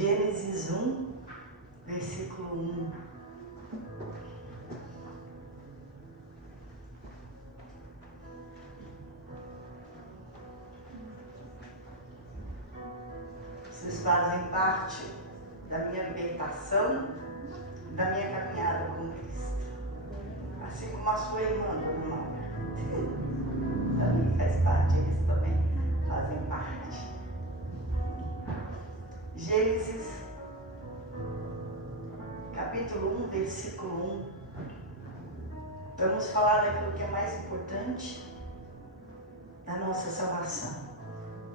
Gênesis 1, versículo 1. Vocês fazem parte da minha libertação, da minha caminhada com Cristo. Assim como a sua irmã, Dona Maura. Também faz parte, eles também fazem parte. Gênesis, capítulo 1, versículo 1. Vamos falar daquilo que é mais importante da nossa salvação.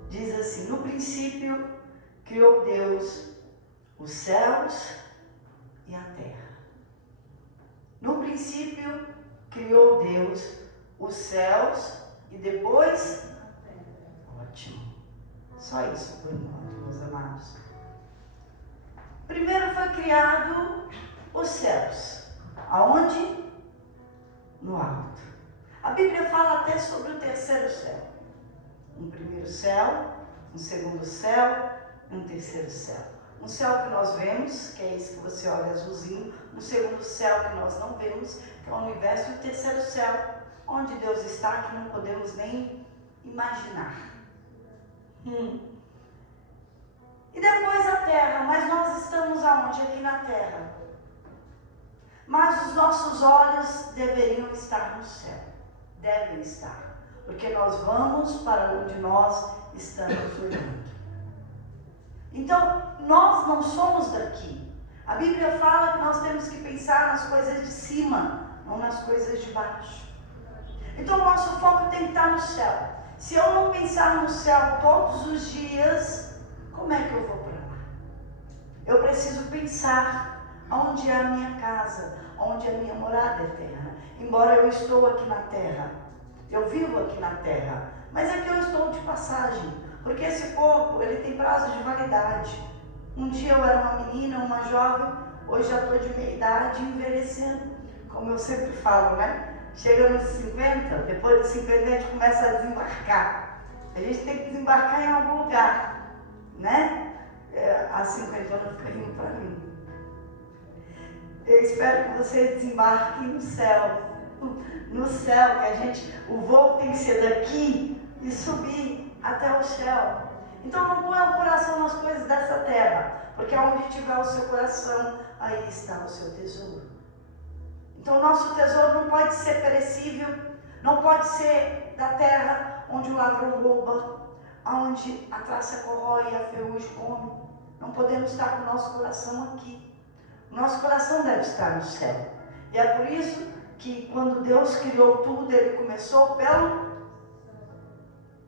Diz assim: no princípio criou Deus os céus e a terra. No princípio criou Deus os céus e depois a terra. Ótimo. Só isso por enquanto, meus amados. Primeiro foi criado os céus. Aonde? No alto. A Bíblia fala até sobre o terceiro céu. Um primeiro céu, um segundo céu e um terceiro céu. Um céu que nós vemos, que é esse que você olha azulzinho. Um segundo céu que nós não vemos, que é o universo. E o terceiro céu, onde Deus está, que não podemos nem imaginar. E depois a terra. Mas nós estamos aonde? Aqui na terra. Mas os nossos olhos deveriam estar no céu. Devem estar. Porque nós vamos para onde nós estamos olhando. Então, nós não somos daqui. A Bíblia fala que nós temos que pensar nas coisas de cima, não nas coisas de baixo. Então, o nosso foco tem que estar no céu. Se eu não pensar no céu todos os dias, como é que eu vou para lá? Eu preciso pensar onde é a minha casa, onde é a minha morada eterna. Embora eu estou aqui na terra, eu vivo aqui na terra, mas aqui eu estou de passagem. Porque esse corpo, ele tem prazo de validade. Um dia eu era uma menina, uma jovem, hoje já estou de meia idade, envelhecendo. Como eu sempre falo, né? Chega nos 50, depois dos 50 a gente começa a desembarcar. A gente tem que desembarcar em algum lugar, né? A 50 anos fica rindo para mim. Eu espero que você desembarque no céu. No céu, que o voo tem que ser daqui e subir até o céu. Então não ponha o coração nas coisas dessa terra, porque onde tiver o seu coração, aí está o seu tesouro. Então o nosso tesouro não pode ser perecível, não pode ser da terra onde o ladrão rouba, onde a traça corrói e a ferrugem come. Não podemos estar com o nosso coração aqui. O nosso coração deve estar no céu. E é por isso que quando Deus criou tudo, Ele começou pelo...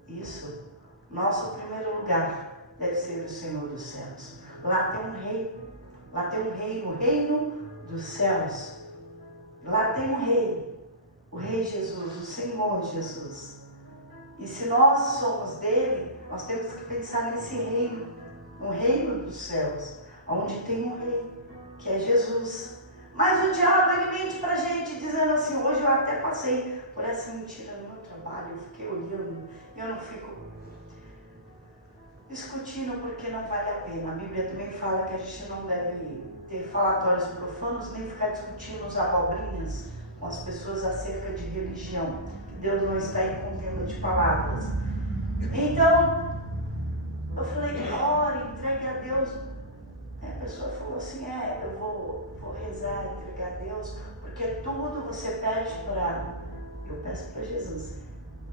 Isso. Nosso primeiro lugar deve ser o Senhor dos céus. Lá tem um rei. Lá tem um rei, o reino dos céus. Lá tem um rei. O Rei Jesus, o Senhor Jesus. E se nós somos dele, nós temos que pensar nesse reino. No reino dos céus. Onde tem um rei, que é Jesus. Mas o diabo, ele mente pra gente, dizendo assim: hoje eu até passei por essa mentira no meu trabalho, eu fiquei olhando, e eu não fico discutindo porque não vale a pena. A Bíblia também fala que a gente não deve ter falatórios profanos, nem ficar discutindo os abobrinhas com as pessoas acerca de religião, que Deus não está em contenda de palavras. Então, eu falei: ore, entregue a Deus. A pessoa falou assim: eu vou rezar, entregar a Deus, porque tudo você pede para... Eu peço para Jesus.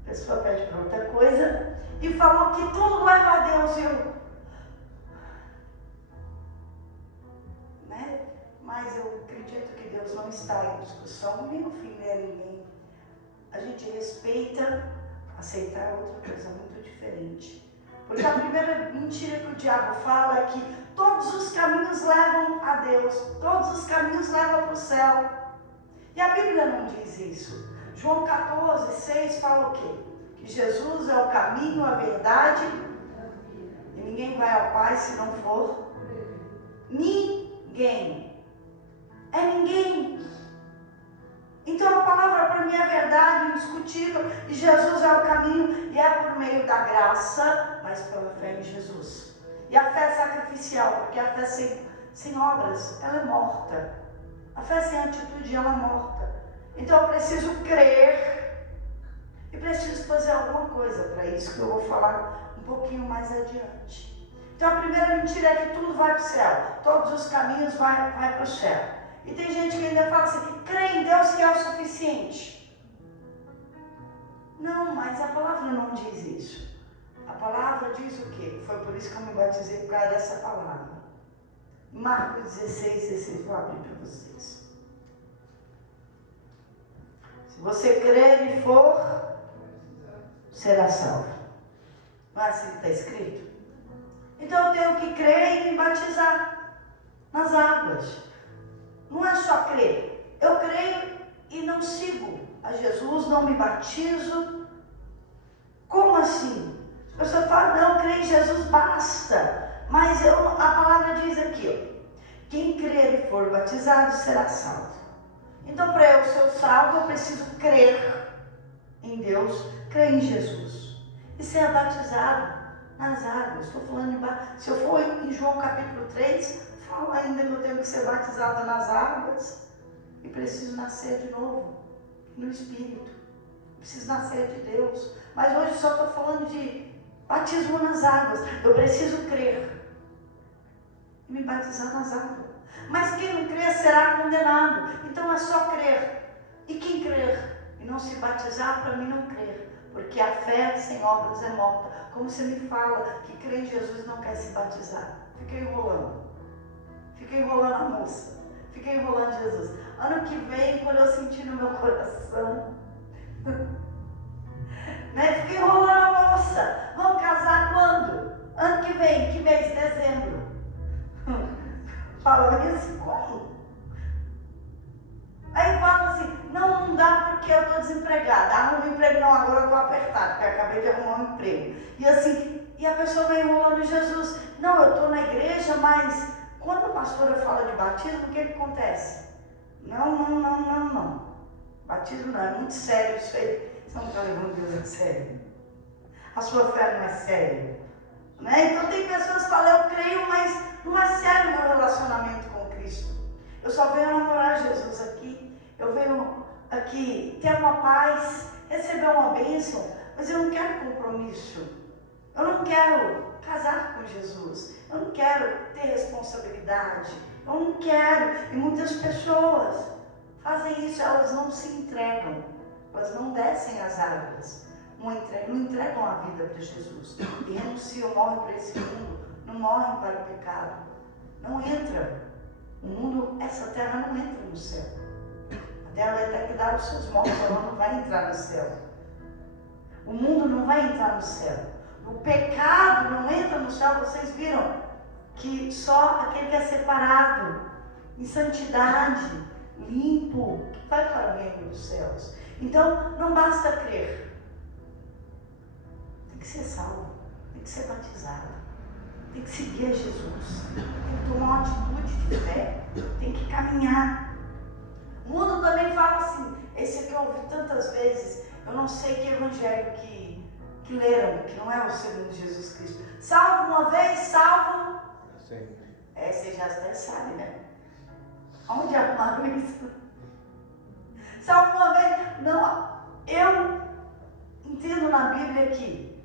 A pessoa pede para outra coisa e falou que tudo leva a Deus. Mas eu acredito que Deus não está em discussão, nem ofender ninguém. A gente respeita, aceitar outra coisa muito diferente. Porque a primeira mentira que o diabo fala é que todos os caminhos levam a Deus, todos os caminhos levam para o céu. E a Bíblia não diz isso. João 14, 6 fala o quê? Que Jesus é o caminho, a verdade, e ninguém vai ao Pai se não for. Ninguém. É ninguém. Então a palavra para mim é verdade, indiscutível, e Jesus é o caminho, e é por meio da graça, mas pela fé em Jesus. E a fé sacrificada superficial, porque a fé sem obras, ela é morta. A fé sem atitude, ela é morta. Então eu preciso crer e preciso fazer alguma coisa para isso, que eu vou falar um pouquinho mais adiante. Então a primeira mentira é que tudo vai para o céu, todos os caminhos vai para o céu. E tem gente que ainda fala assim, crê em Deus que é o suficiente. Não, mas a palavra não diz isso. A palavra diz o quê? Foi por isso que eu me batizei, por causa dessa palavra. Marcos 16, vou abrir para vocês. Se você crer e for, será salvo. Não é assim que está escrito? Então eu tenho que crer e me batizar nas águas. Não é só crer. Eu creio e não sigo a Jesus, não me batizo. Como assim? A pessoa fala, não, creio em Jesus, basta. Mas a palavra diz aqui, quem crer e for batizado será salvo. Então para eu ser salvo, eu preciso crer em Deus, crer em Jesus. E ser batizado nas águas. Estou falando se eu for em João capítulo 3, fala ainda que eu tenho que ser batizada nas águas e preciso nascer de novo no Espírito. Preciso nascer de Deus. Mas hoje só estou falando de batismo nas águas. Eu preciso crer e me batizar nas águas. Mas quem não crer será condenado. Então é só crer. E quem crer e não se batizar, para mim não crer. Porque a fé sem obras é morta. Como você me fala que crê em Jesus e não quer se batizar? Fica enrolando. Fica enrolando a moça. Fica enrolando Jesus. Ano que vem, quando eu sentir no meu coração, né? Fica enrolando a moça. Vamos casar quando? Ano que vem, que mês? Dezembro. Fala isso, como? Aí fala assim, não dá porque eu estou desempregada. Arruma um emprego, não, agora eu estou apertada, porque eu acabei de arrumar um emprego. E assim, e a pessoa vai enrolando Jesus. Não, eu estou na igreja, mas quando a pastora fala de batismo, o que acontece? Não. Batismo não, é muito sério isso aí. Você não está levando Deus a sério. A sua fé não é séria. Né? Então tem pessoas que falam, eu creio, mas não é sério o meu relacionamento com Cristo. Eu só venho namorar Jesus aqui. Eu venho aqui ter uma paz, receber uma bênção, mas eu não quero compromisso. Eu não quero casar com Jesus. Eu não quero ter responsabilidade. Eu não quero. E muitas pessoas fazem isso, elas não se entregam. Elas não descem as águas. Não entregam a vida para Jesus. E renunciam, morrem para esse mundo. Não morrem para o pecado. Não entram. O mundo, essa terra não entra no céu. A terra vai ter que dar os seus mortos, ela não vai entrar no céu. O mundo não vai entrar no céu. O pecado não entra no céu. Vocês viram que só aquele que é separado, em santidade, limpo, que vai para o reino dos céus. Então, não basta crer. Tem que ser salvo, tem que ser batizado, tem que seguir a Jesus, tem que tomar uma atitude de fé, tem que caminhar. O mundo também fala assim, esse aqui eu ouvi tantas vezes, eu não sei que evangelho que leram, que não é o segundo Jesus Cristo. Salvo uma vez, salvo sempre. Você já até sabe, né? Onde arrumaram isso? Salvo uma vez, não, eu entendo na Bíblia que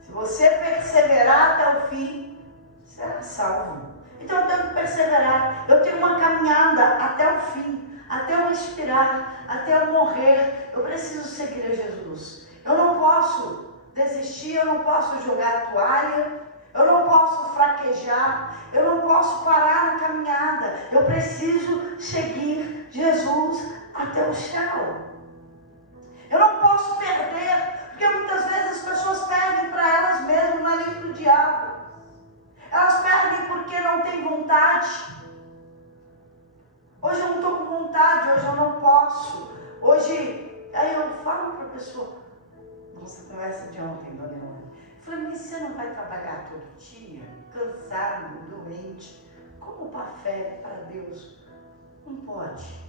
se você perseverar até o fim, será salvo. Então eu tenho que perseverar, eu tenho uma caminhada até o fim, até eu expirar, até eu morrer. Eu preciso seguir a Jesus. Eu não posso desistir, eu não posso jogar a toalha, eu não posso fraquejar, eu não posso parar na caminhada. Eu preciso seguir Jesus até o céu. Eu não posso perder, porque muitas vezes as pessoas perdem para elas mesmas, não é nem para o diabo. Elas perdem porque não têm vontade. Hoje eu não estou com vontade, hoje eu não posso. Hoje, aí eu falo para a pessoa, nossa, conversa de ontem, dona Elaine. Eu falei, mas você não vai trabalhar todo dia, cansado, doente? Como para a fé, para Deus? Não pode.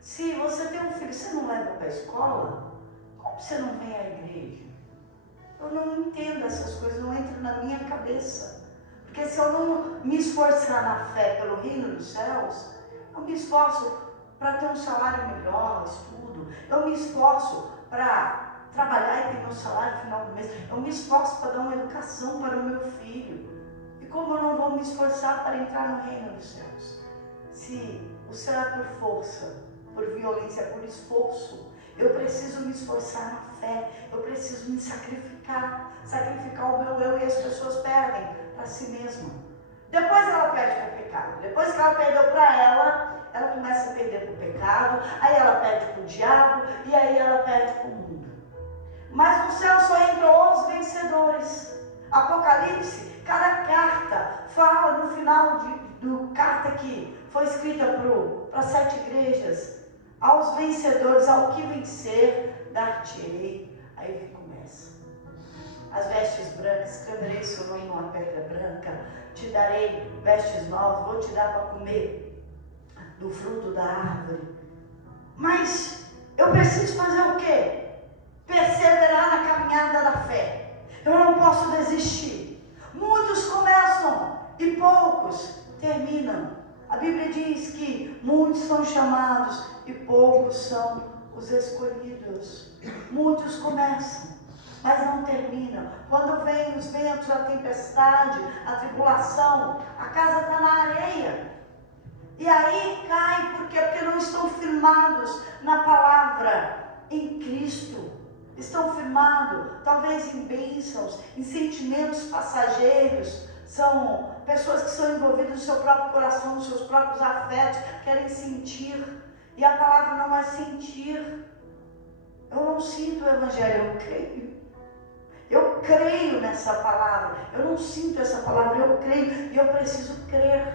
Se você tem um filho, você não leva para a escola? Como você não vem à igreja? Eu não entendo essas coisas, não entram na minha cabeça. Porque se eu não me esforçar na fé pelo reino dos céus, eu me esforço para ter um salário melhor, estudo, eu me esforço para trabalhar e ter meu salário no final do mês, eu me esforço para dar uma educação para o meu filho. E como eu não vou me esforçar para entrar no reino dos céus? Se o céu é por força, por violência, por esforço, eu preciso me esforçar na fé, eu preciso me sacrificar o meu eu, e as pessoas perdem para si mesma. Depois ela perde para o pecado, depois que ela perdeu para ela começa a perder para o pecado, aí ela perde para o diabo, e aí ela perde para o mundo. Mas no céu só entram os vencedores. Apocalipse, cada carta fala no final do carta que foi escrita para 7 igrejas: aos vencedores, ao que vencer, dar-te-ei. Aí começa: as vestes brancas, escreverei seu nome numa pedra branca, te darei vestes novas, vou te dar para comer do fruto da árvore. Mas eu preciso fazer o quê? Perseverar na caminhada da fé. Eu não posso desistir. Muitos começam e poucos terminam. A Bíblia diz que muitos são chamados e poucos são os escolhidos. Muitos começam, mas não terminam. Quando vem os ventos, a tempestade, a tribulação, a casa está na areia. E aí cai, por quê? Porque não estão firmados na palavra, em Cristo. Estão firmados, talvez em bênçãos, em sentimentos passageiros. São pessoas que são envolvidas no seu próprio coração, nos seus próprios afetos, querem sentir. E a palavra não é sentir. Eu não sinto o evangelho, eu creio. Eu creio nessa palavra. Eu não sinto essa palavra, eu creio. E eu preciso crer.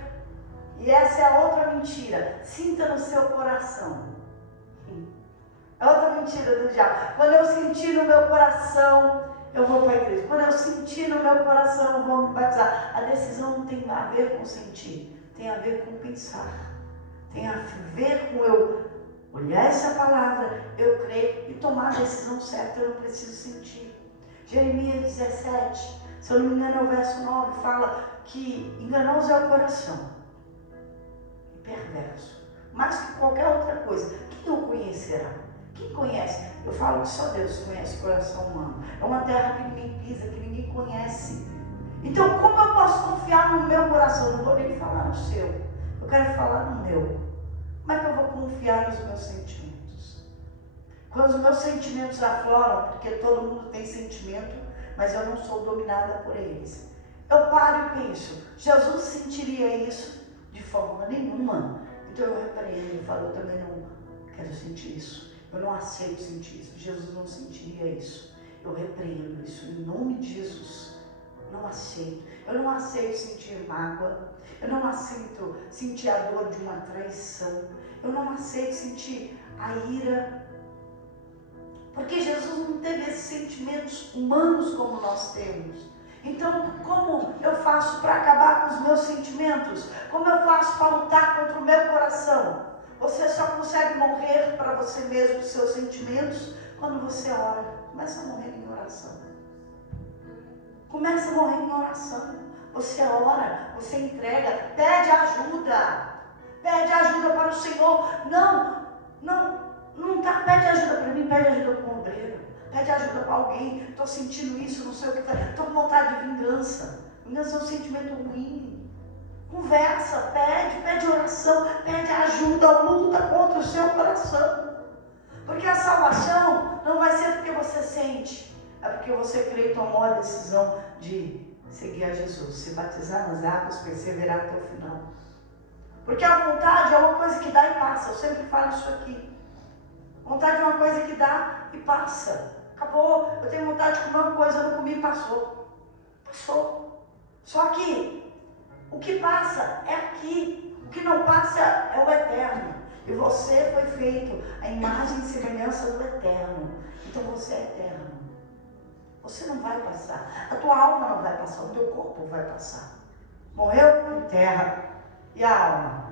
E essa é a outra mentira. Sinta no seu coração. É outra mentira do diabo. Quando eu sentir no meu coração, eu vou para a igreja. Quando eu sentir no meu coração, eu vou me batizar. A decisão não tem a ver com sentir, tem a ver com pensar. Tem a ver com eu olhar essa palavra, eu creio e tomar a decisão certa. Eu não preciso sentir. Jeremias 17, se eu não me engano é o verso 9, fala que enganoso é o coração e perverso, mais que qualquer outra coisa. Quem o conhecerá? Quem conhece? Eu falo que só Deus conhece o coração humano. É uma terra que ninguém pisa, que ninguém conhece. Então, como eu posso confiar no meu coração? Não vou nem falar no seu. Eu quero falar no meu. Como é que eu vou confiar nos meus sentimentos? Quando os meus sentimentos afloram, porque todo mundo tem sentimento, mas eu não sou dominada por eles. Eu paro e penso, Jesus sentiria isso? De forma nenhuma. Então eu repreendo e falo, eu também não quero sentir isso. Eu não aceito sentir isso. Jesus não sentiria isso. Eu repreendo isso em nome de Jesus. Não aceito. Eu não aceito sentir mágoa. Eu não aceito sentir a dor de uma traição. Eu não aceito sentir a ira. Porque Jesus não teve esses sentimentos humanos como nós temos. Então, como eu faço para acabar com os meus sentimentos? Como eu faço para lutar contra o meu coração? Você só consegue morrer para você mesmo os seus sentimentos quando você ora. Começa a morrer em oração. Começa a morrer em oração. Você ora, você entrega, pede ajuda. Pede ajuda para o Senhor. Não tá, pede ajuda para mim, pede ajuda para o obreiro. Pede ajuda para alguém. Estou sentindo isso, não sei o que fazer. Estou com vontade de vingança. Vingança é um sentimento ruim. Conversa, pede oração, pede ajuda, luta contra o seu coração. Porque a salvação não vai ser porque você sente, é porque você crê e tomou a decisão de seguir a Jesus, se batizar nas águas, perseverar até o final. Porque a vontade é uma coisa que dá e passa, eu sempre falo isso aqui. Vontade é uma coisa que dá e passa. Acabou, eu tenho vontade de comer uma coisa, eu não comi e passou. Passou. Só que o que passa é aqui, o que não passa é o eterno. E você foi feito a imagem e semelhança do eterno. Então você é eterno. Você não vai passar. A tua alma não vai passar, o teu corpo vai passar. Morreu em terra. E a alma?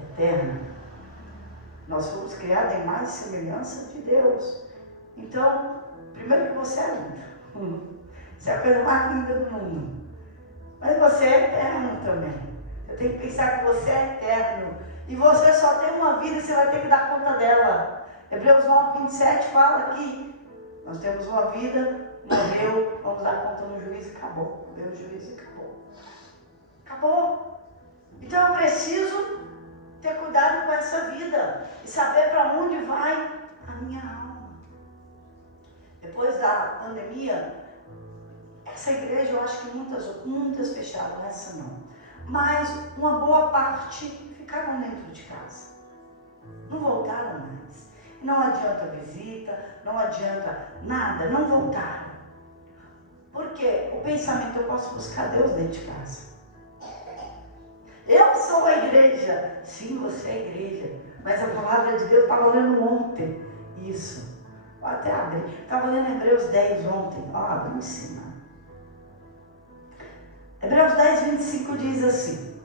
Eterna. Nós fomos criados a imagem e semelhança de Deus. Então, primeiro que você é lindo. Você é a coisa mais linda do mundo. Mas você é eterno também. Você tem que pensar que você é eterno. E você só tem uma vida e você vai ter que dar conta dela. Hebreus 9, 27 fala que nós temos uma vida, morreu, vamos dar conta no juízo e acabou. Morreu o juízo e acabou. Acabou. Então eu preciso ter cuidado com essa vida e saber para onde vai a minha alma. Depois da pandemia, essa igreja eu acho que muitas fecharam, essa não. Mas uma boa parte ficaram dentro de casa. Não voltaram mais. Não adianta visita, não adianta nada, não voltaram. Porque o pensamento, eu posso buscar Deus dentro de casa. Eu sou a igreja. Sim, você é a igreja. Mas a palavra de Deus, estava lendo ontem isso. Vou até abrir. Estava lendo Hebreus 10 ontem. Ó, abri em cima. Hebreus 10, 25 diz assim: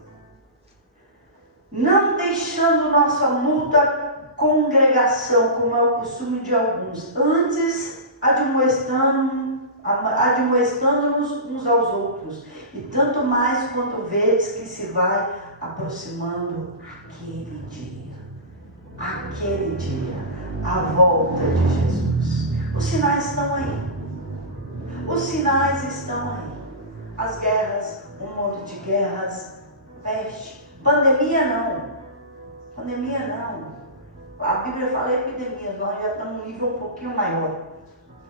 não deixando nossa mútua congregação, como é o costume de alguns, antes admoestando-nos uns aos outros, e tanto mais quando vedes que se vai aproximando aquele dia, a volta de Jesus. Os sinais estão aí. Os sinais estão aí. As guerras, um monte de guerras, peste, pandemia não. Pandemia não. A Bíblia fala epidemia, nós já estamos num nível um pouquinho maior.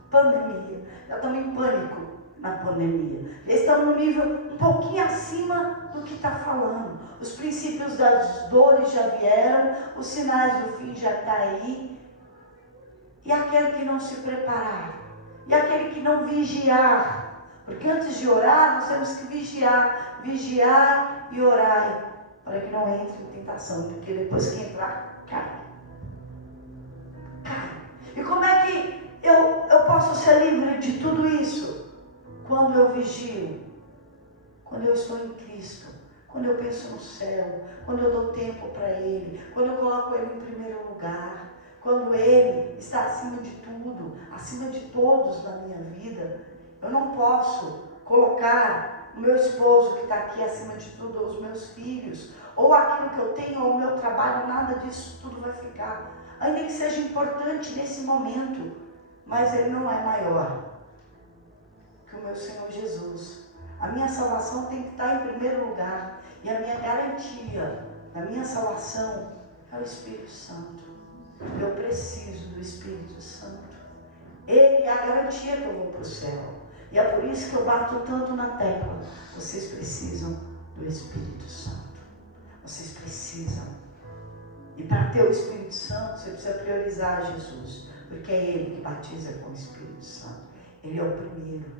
Pandemia, já estamos em pânico na pandemia. Já estamos num nível um pouquinho acima do que está falando. Os princípios das dores já vieram, os sinais do fim já estão aí. E aquele que não se preparar, e aquele que não vigiar, porque antes de orar, nós temos que vigiar e orar, para que não entre em tentação, porque depois que entrar, cai. E como é que eu posso ser livre de tudo isso? Quando eu vigio, quando eu estou em Cristo, quando eu penso no céu, quando eu dou tempo para Ele, quando eu coloco Ele em primeiro lugar, quando Ele está acima de tudo, acima de todos na minha vida. Eu não posso colocar o meu esposo que está aqui acima de tudo, ou os meus filhos, ou aquilo que eu tenho, ou o meu trabalho, nada disso tudo vai ficar. Ainda que seja importante nesse momento, mas ele não é maior que o meu Senhor Jesus. A minha salvação tem que estar em primeiro lugar, e a minha garantia da minha salvação é o Espírito Santo. Eu preciso do Espírito Santo. Ele é a garantia que eu vou para o céu. E é por isso que eu bato tanto na tecla. Vocês precisam do Espírito Santo. Vocês precisam. E para ter o Espírito Santo, você precisa priorizar Jesus. Porque é Ele que batiza com o Espírito Santo. Ele é o primeiro.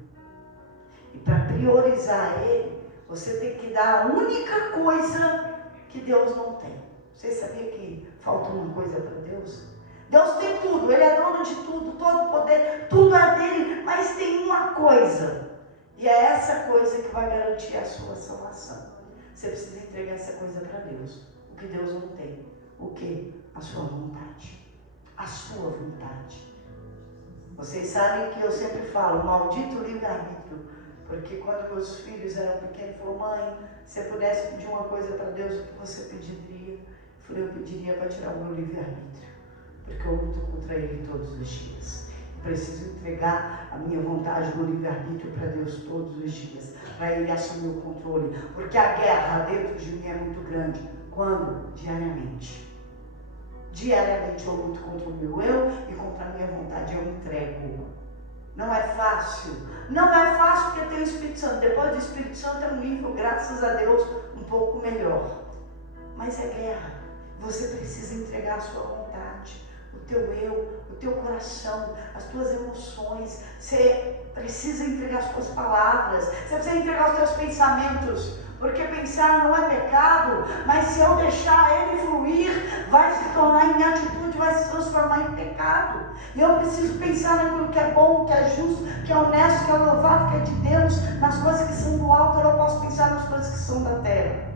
E para priorizar Ele, você tem que dar a única coisa que Deus não tem. Você sabia que falta uma coisa para Deus? Deus tem tudo, Ele é dono de tudo, todo o poder, tudo é dele, mas tem uma coisa, e é essa coisa que vai garantir a sua salvação. Você precisa entregar essa coisa para Deus, o que Deus não tem. O que? A sua vontade. A sua vontade. Vocês sabem que eu sempre falo, maldito livre-arbítrio, porque quando meus filhos eram pequenos, falou: mãe, se eu pudesse pedir uma coisa para Deus, o que você pediria? Eu falei: eu pediria para tirar o meu livre-arbítrio. Porque eu luto contra ele todos os dias. Eu preciso entregar a minha vontade no livre-arbítrio para Deus todos os dias, para Ele assumir o controle. Porque a guerra dentro de mim é muito grande. Quando? Diariamente. Diariamente eu luto contra o meu eu e contra a minha vontade. Eu entrego. Não é fácil. Não é fácil porque tem o Espírito Santo. Depois do Espírito Santo é um nível, graças a Deus, um pouco melhor. Mas é guerra. Você precisa entregar a sua vontade. O teu eu, o teu coração, as tuas emoções. Você precisa entregar as tuas palavras, você precisa entregar os teus pensamentos, porque pensar não é pecado, mas se eu deixar ele fluir, vai se tornar em atitude, vai se transformar em pecado. E eu preciso pensar naquilo que é bom, que é justo, que é honesto, que é louvável, que é de Deus, nas coisas que são do alto. Eu não posso pensar nas coisas que são da terra,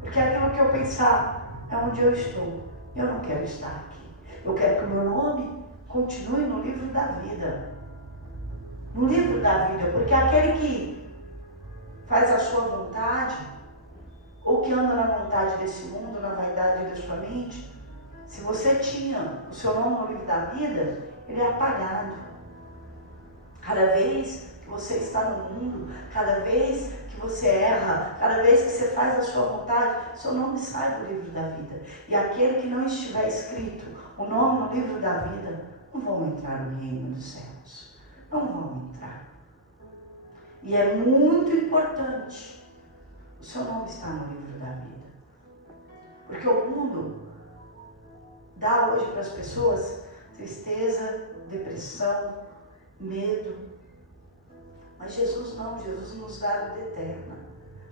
porque aquilo que eu pensar é onde eu estou. Eu não quero estar aqui. Eu quero que o meu nome continue no livro da vida. No livro da vida, porque aquele que faz a sua vontade, ou que anda na vontade desse mundo, na vaidade da sua mente, se você tinha o seu nome no livro da vida, ele é apagado. Cada vez que você está no mundo, cada vez que você erra, cada vez que você faz a sua vontade, seu nome sai do livro da vida. E aquele que não estiver escrito o nome no livro da vida, não vão entrar no reino dos céus. Não vão entrar. E é muito importante o seu nome estar no livro da vida. Porque o mundo dá hoje para as pessoas tristeza, depressão, medo. Mas Jesus não, Jesus nos dá a vida eterna.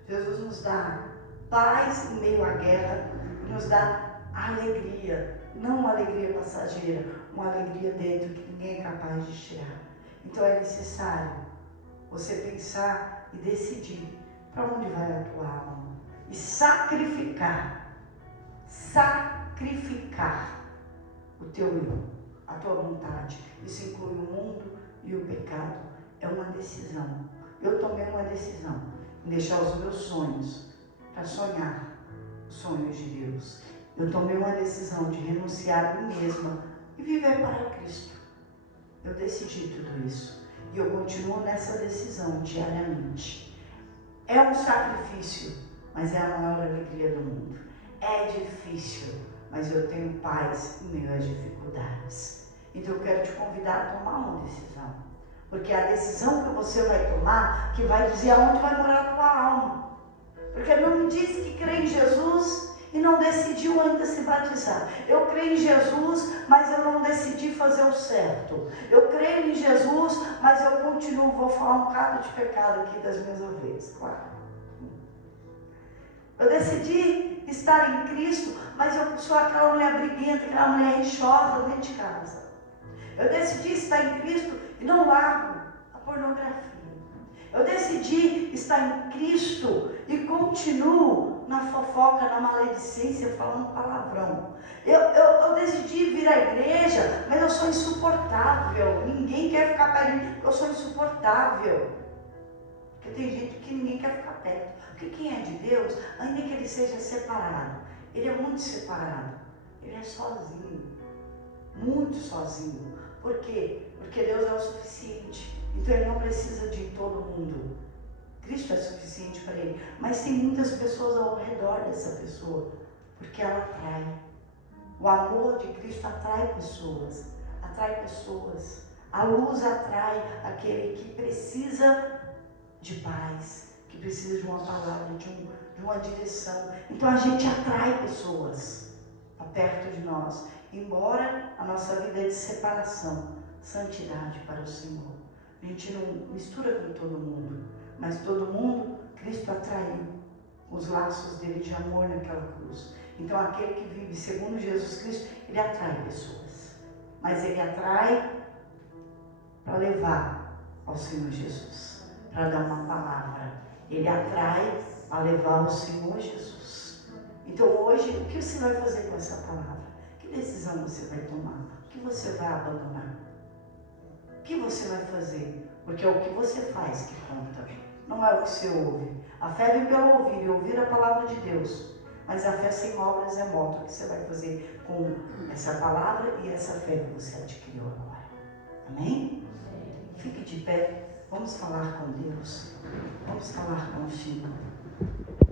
Jesus nos dá paz em meio à guerra, nos dá alegria, não uma alegria passageira, uma alegria dentro que ninguém é capaz de tirar. Então é necessário você pensar e decidir para onde vai a tua alma e sacrificar o teu eu, a tua vontade. Isso inclui o mundo e o pecado. É uma decisão. Eu tomei uma decisão em deixar os meus sonhos para sonhar os sonhos de Deus. Eu tomei uma decisão de renunciar a mim mesma e viver para Cristo. Eu decidi tudo isso e eu continuo nessa decisão diariamente. É um sacrifício, mas é a maior alegria do mundo. É difícil, mas eu tenho paz em meio às dificuldades. Então eu quero te convidar a tomar uma decisão. Porque é a decisão que você vai tomar que vai dizer aonde vai morar a tua alma. Porque não me diz que crê em Jesus e não decidiu ainda se batizar. Eu creio em Jesus, mas eu não decidi fazer o certo. Eu creio em Jesus, mas eu continuo, vou falar um bocado de pecado aqui das minhas ovelhas, claro. Eu decidi estar em Cristo, mas eu sou aquela mulher briguenta, aquela mulher enxosa dentro de casa. Eu decidi estar em Cristo e não largo a pornografia. Eu decidi estar em Cristo e continuo na fofoca, na maledicência, falando palavrão. Eu decidi vir à igreja, mas eu sou insuportável. Ninguém quer ficar perto de mim, porque eu sou insuportável. Porque tem gente que ninguém quer ficar perto. Porque quem é de Deus, ainda que ele seja separado, ele é muito separado. Ele é sozinho, muito sozinho. Por quê? Porque Deus é o suficiente. Então ele não precisa de todo mundo. Cristo é suficiente para ele. Mas tem muitas pessoas ao redor dessa pessoa, porque ela atrai. O amor de Cristo atrai pessoas. Atrai pessoas. A luz atrai aquele que precisa de paz, que precisa de uma palavra, de uma direção. Então a gente atrai pessoas para perto de nós. Embora a nossa vida é de separação, santidade para o Senhor. A gente não mistura com todo mundo, mas todo mundo, Cristo atraiu os laços dele de amor naquela cruz. Então aquele que vive segundo Jesus Cristo, ele atrai pessoas. Mas ele atrai para levar ao Senhor Jesus, para dar uma palavra. Ele atrai a levar ao Senhor Jesus. Então hoje, o que você vai fazer com essa palavra? Que decisão você vai tomar? O que você vai abandonar? O que você vai fazer? Porque é o que você faz que conta, não é o que você ouve. A fé vem pelo ouvir, e ouvir a palavra de Deus. Mas a fé sem obras é morta. O que você vai fazer com essa palavra e essa fé que você adquiriu agora? Amém? Fique de pé, vamos falar com Deus, vamos falar com o Senhor.